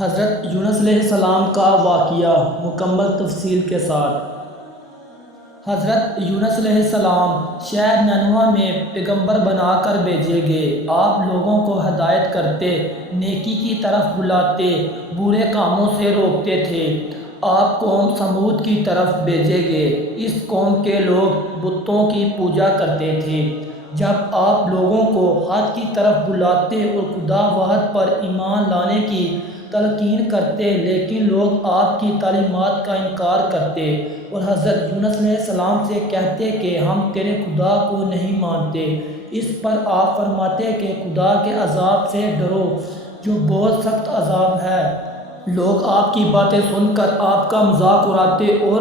حضرت یونس علیہ السلام کا واقعہ مکمل تفصیل کے ساتھ۔ حضرت یونس علیہ السلام شہر نینوا میں پیغمبر بنا کر بھیجے گئے۔ آپ لوگوں کو ہدایت کرتے، نیکی کی طرف بلاتے، برے کاموں سے روکتے تھے۔ آپ قوم سمود کی طرف بھیجے گئے۔ اس قوم کے لوگ بتوں کی پوجا کرتے تھے۔ جب آپ لوگوں کو حق کی طرف بلاتے اور خدا واحد پر ایمان لانے کی تلقین کرتے، لیکن لوگ آپ کی تعلیمات کا انکار کرتے اور حضرت یونس علیہ السلام سے کہتے کہ ہم تیرے خدا کو نہیں مانتے۔ اس پر آپ فرماتے کہ خدا کے عذاب سے ڈرو جو بہت سخت عذاب ہے۔ لوگ آپ کی باتیں سن کر آپ کا مذاق اڑاتے اور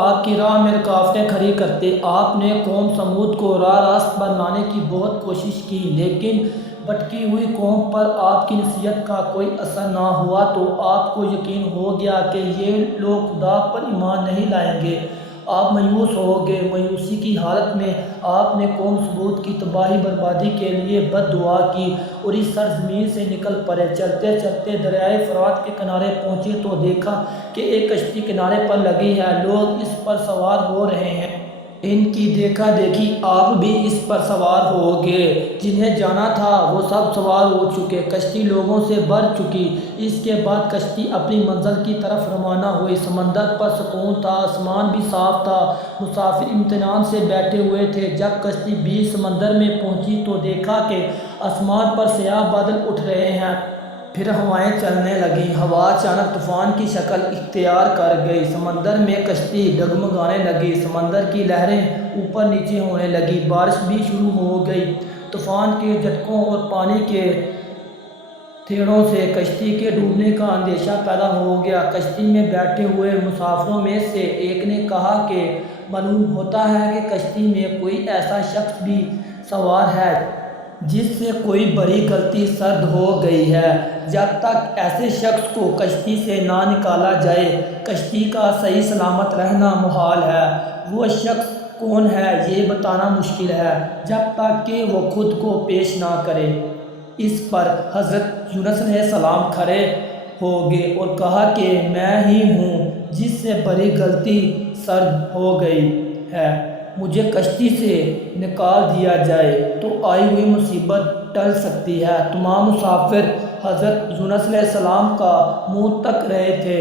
آپ کی راہ میں رکاوٹیں کھڑی کرتے۔ آپ نے قوم سمود کو راہ راست پر لانے کی بہت کوشش کی، لیکن بھٹکی ہوئی قوم پر آپ کی نصیحت کا کوئی اثر نہ ہوا تو آپ کو یقین ہو گیا کہ یہ لوگ خدا پر ایمان نہیں لائیں گے۔ آپ مایوس ہو گئے۔ مایوسی کی حالت میں آپ نے قوم سمود کی تباہی بربادی کے لیے بد دعا کی اور اس سرزمین سے نکل پڑے۔ چلتے چلتے دریائے فرات کے کنارے پہنچے تو دیکھا کہ ایک کشتی کنارے پر لگی ہے، لوگ اس پر سوار ہو رہے ہیں۔ ان کی دیکھا دیکھی آپ بھی اس پر سوار ہو گئے۔ جنہیں جانا تھا وہ سب سوار ہو چکے۔ کشتی لوگوں سے بھر چکی۔ اس کے بعد کشتی اپنی منزل کی طرف روانہ ہوئی۔ سمندر پر سکون تھا، آسمان بھی صاف تھا۔ مسافر اطمینان سے بیٹھے ہوئے تھے۔ جب کشتی بیچ سمندر میں پہنچی تو دیکھا کہ آسمان پر سیاہ بادل اٹھ رہے ہیں۔ پھر ہوائیں چلنے لگیں۔ ہوا اچانک طوفان کی شکل اختیار کر گئی۔ سمندر میں کشتی ڈگمگانے لگی۔ سمندر کی لہریں اوپر نیچے ہونے لگیں۔ بارش بھی شروع ہو گئی۔ طوفان کے جھٹکوں اور پانی کے تھیڑوں سے کشتی کے ڈوبنے کا اندیشہ پیدا ہو گیا۔ کشتی میں بیٹھے ہوئے مسافروں میں سے ایک نے کہا کہ معلوم ہوتا ہے کہ کشتی میں کوئی ایسا شخص بھی سوار ہے جس سے کوئی بڑی غلطی سرد ہو گئی ہے۔ جب تک ایسے شخص کو کشتی سے نہ نکالا جائے، کشتی کا صحیح سلامت رہنا محال ہے۔ وہ شخص کون ہے یہ بتانا مشکل ہے جب تک کہ وہ خود کو پیش نہ کرے۔ اس پر حضرت یونس علیہ السلام کھڑے ہو گئے اور کہا کہ میں ہی ہوں جس سے بڑی غلطی سرد ہو گئی ہے۔ مجھے کشتی سے نکال دیا جائے تو آئی ہوئی مصیبت ٹل سکتی ہے۔ تمام مسافر حضرت یونس علیہ السلام کا منہ تک رہے تھے،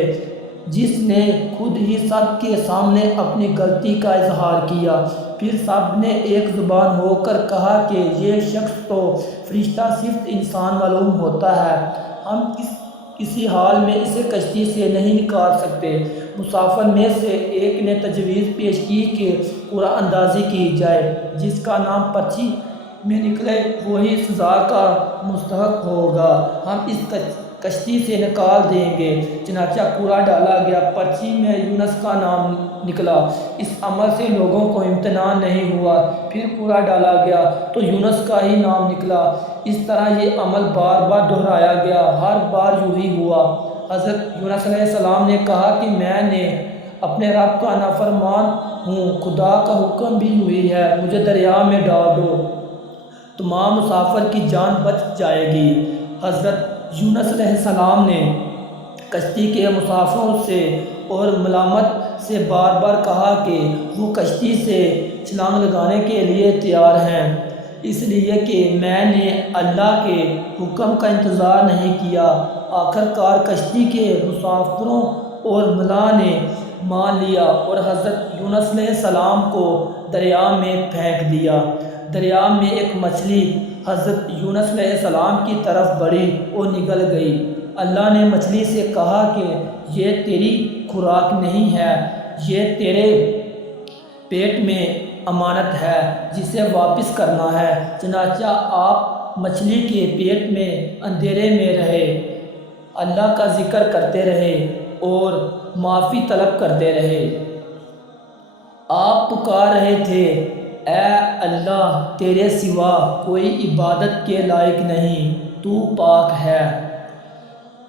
جس نے خود ہی سب کے سامنے اپنی غلطی کا اظہار کیا۔ پھر سب نے ایک زبان ہو کر کہا کہ یہ شخص تو فرشتہ صرف انسان معلوم ہوتا ہے، ہم کسی حال میں اسے کشتی سے نہیں نکال سکتے۔ مسافر میں سے ایک نے تجویز پیش کی کہ قرعہ اندازی کی جائے، جس کا نام پرچی میں نکلے وہی سزا کا مستحق ہوگا۔ ہم اس کشتی سے نکال دیں گے۔ چنانچہ قرعہ ڈالا گیا۔ پرچی میں یونس کا نام نکلا۔ اس عمل سے لوگوں کو امتناع نہیں ہوا۔ پھر قرعہ ڈالا گیا تو یونس کا ہی نام نکلا۔ اس طرح یہ عمل بار بار دہرایا گیا۔ ہر بار یوں ہی ہوا۔ حضرت یونس علیہ السلام نے کہا کہ میں نے اپنے رب کا نافرمان ہوں، خدا کا حکم بھی یہی ہے، مجھے دریا میں ڈال دو، تمام مسافر کی جان بچ جائے گی۔ حضرت یونس علیہ السلام نے کشتی کے مسافروں سے اور ملامت سے بار بار کہا کہ وہ کشتی سے چھلانگ لگانے کے لیے تیار ہیں، اس لیے کہ میں نے اللہ کے حکم کا انتظار نہیں کیا۔ آخر کار کشتی کے مسافروں اور ملا نے مان لیا اور حضرت یونس علیہ السلام کو دریا میں پھینک دیا۔ دریا میں ایک مچھلی حضرت یونس علیہ السلام کی طرف بڑھی اور نگل گئی۔ اللہ نے مچھلی سے کہا کہ یہ تیری خوراک نہیں ہے، یہ تیرے پیٹ میں امانت ہے جسے واپس کرنا ہے۔ چنانچہ آپ مچھلی کے پیٹ میں اندھیرے میں رہے، اللہ کا ذکر کرتے رہے اور معافی طلب کرتے رہے۔ آپ پکار رہے تھے، اے اللہ، تیرے سوا کوئی عبادت کے لائق نہیں، تو پاک ہے۔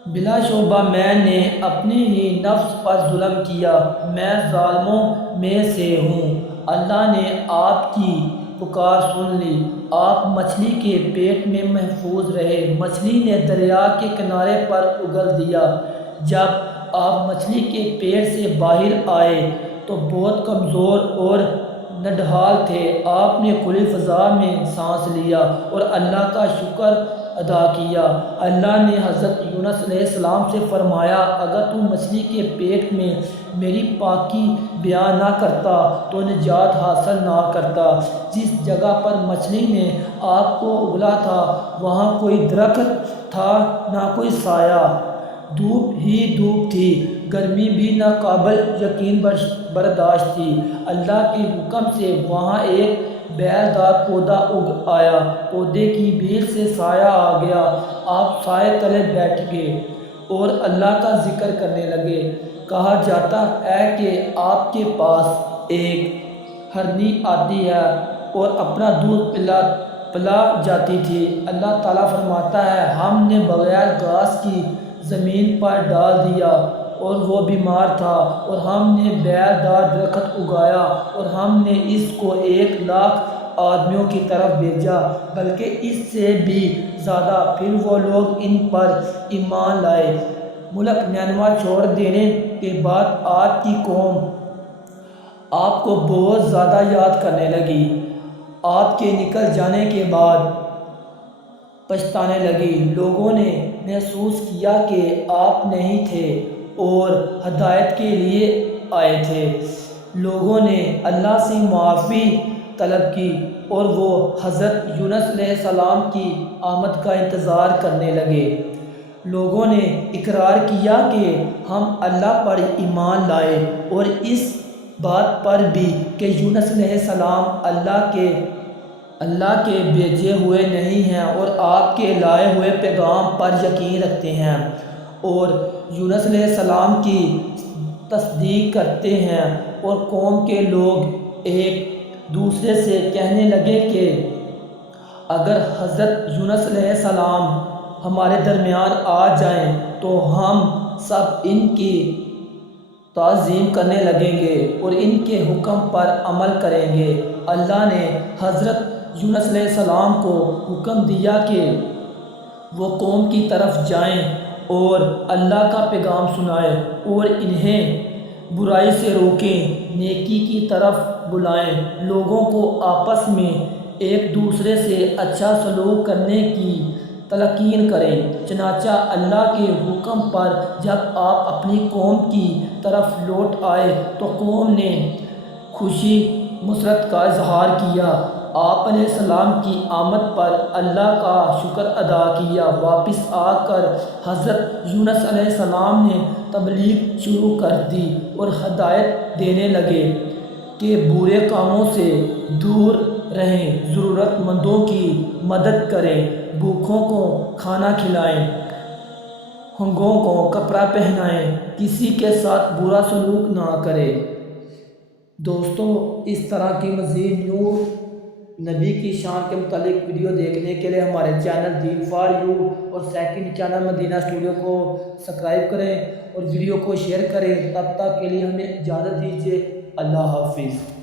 بلا شبہ میں نے اپنے ہی نفس پر ظلم کیا، میں ظالموں میں سے ہوں۔ اللہ نے آپ کی پکار سن لی۔ آپ مچھلی کے پیٹ میں محفوظ رہے۔ مچھلی نے دریا کے کنارے پر اگل دیا۔ جب آپ مچھلی کے پیٹ سے باہر آئے تو بہت کمزور اور نڈھال تھے۔ آپ نے کھلی فضا میں سانس لیا اور اللہ کا شکر ادا کیا۔ اللہ نے حضرت یونس علیہ السلام سے فرمایا، اگر تم مچھلی کے پیٹ میں میری پاکی بیان نہ کرتا تو نجات حاصل نہ کرتا۔ جس جگہ پر مچھلی نے آپ کو اگلا تھا وہاں کوئی درخت تھا نہ کوئی سایہ، دھوپ ہی دھوپ تھی، گرمی بھی ناقابل یقین برداشت تھی۔ اللہ کے حکم سے وہاں ایک بیل دار پودا اگ آیا، پودے کی بیل سے سایہ آ گیا۔ آپ سائے تلے بیٹھ گئے اور اللہ کا ذکر کرنے لگے۔ کہا جاتا ہے کہ آپ کے پاس ایک ہرنی آتی ہے اور اپنا دودھ پلا جاتی تھی۔ اللہ تعالیٰ فرماتا ہے، ہم نے بغیر گھاس کی زمین پر ڈال دیا اور وہ بیمار تھا، اور ہم نے بیل دار درخت اگایا اور ہم نے اس کو 1,00,000 آدمیوں کی طرف بھیجا، بلکہ اس سے بھی زیادہ، پھر وہ لوگ ان پر ایمان لائے۔ ملک نینوا چھوڑ دینے کے بعد آج کی قوم آپ کو بہت زیادہ یاد کرنے لگی، آپ کے نکل جانے کے بعد پچھتانے لگی۔ لوگوں نے محسوس کیا کہ آپ نہیں تھے اور ہدایت کے لیے آئے تھے۔ لوگوں نے اللہ سے معافی طلب کی اور وہ حضرت یونس علیہ السلام کی آمد کا انتظار کرنے لگے۔ لوگوں نے اقرار کیا کہ ہم اللہ پر ایمان لائے اور اس بات پر بھی کہ یونس علیہ السلام اللہ کے بھیجے ہوئے نہیں ہیں اور آپ کے لائے ہوئے پیغام پر یقین رکھتے ہیں، اور یونس علیہ السلام کی تصدیق کرتے ہیں۔ اور قوم کے لوگ ایک دوسرے سے کہنے لگے کہ اگر حضرت یونس علیہ السلام ہمارے درمیان آ جائیں تو ہم سب ان کی تعظیم کرنے لگیں گے اور ان کے حکم پر عمل کریں گے۔ اللہ نے حضرت یونس علیہ السلام کو حکم دیا کہ وہ قوم کی طرف جائیں اور اللہ کا پیغام سنائیں اور انہیں برائی سے روکیں، نیکی کی طرف بلائیں، لوگوں کو آپس میں ایک دوسرے سے اچھا سلوک کرنے کی تلقین کریں۔ چنانچہ اللہ کے حکم پر جب آپ اپنی قوم کی طرف لوٹ آئے تو قوم نے خوشی مسرت کا اظہار کیا۔ آپ علیہ السلام کی آمد پر اللہ کا شکر ادا کیا۔ واپس آ کر حضرت یونس علیہ السلام نے تبلیغ شروع کر دی اور ہدایت دینے لگے کہ برے کاموں سے دور رہیں، ضرورت مندوں کی مدد کریں، بھوکوں کو کھانا کھلائیں، ہنگوں کو کپڑا پہنائیں، کسی کے ساتھ برا سلوک نہ کریں۔ دوستو، اس طرح کی مزید نیو نبی کی شان کے متعلق ویڈیو دیکھنے کے لیے ہمارے چینل دین فار یو اور سیکنڈ چینل مدینہ اسٹوڈیو کو سبسکرائب کریں اور ویڈیو کو شیئر کریں۔ تب تک کے لیے ہمیں اجازت دیجیے۔ اللہ حافظ۔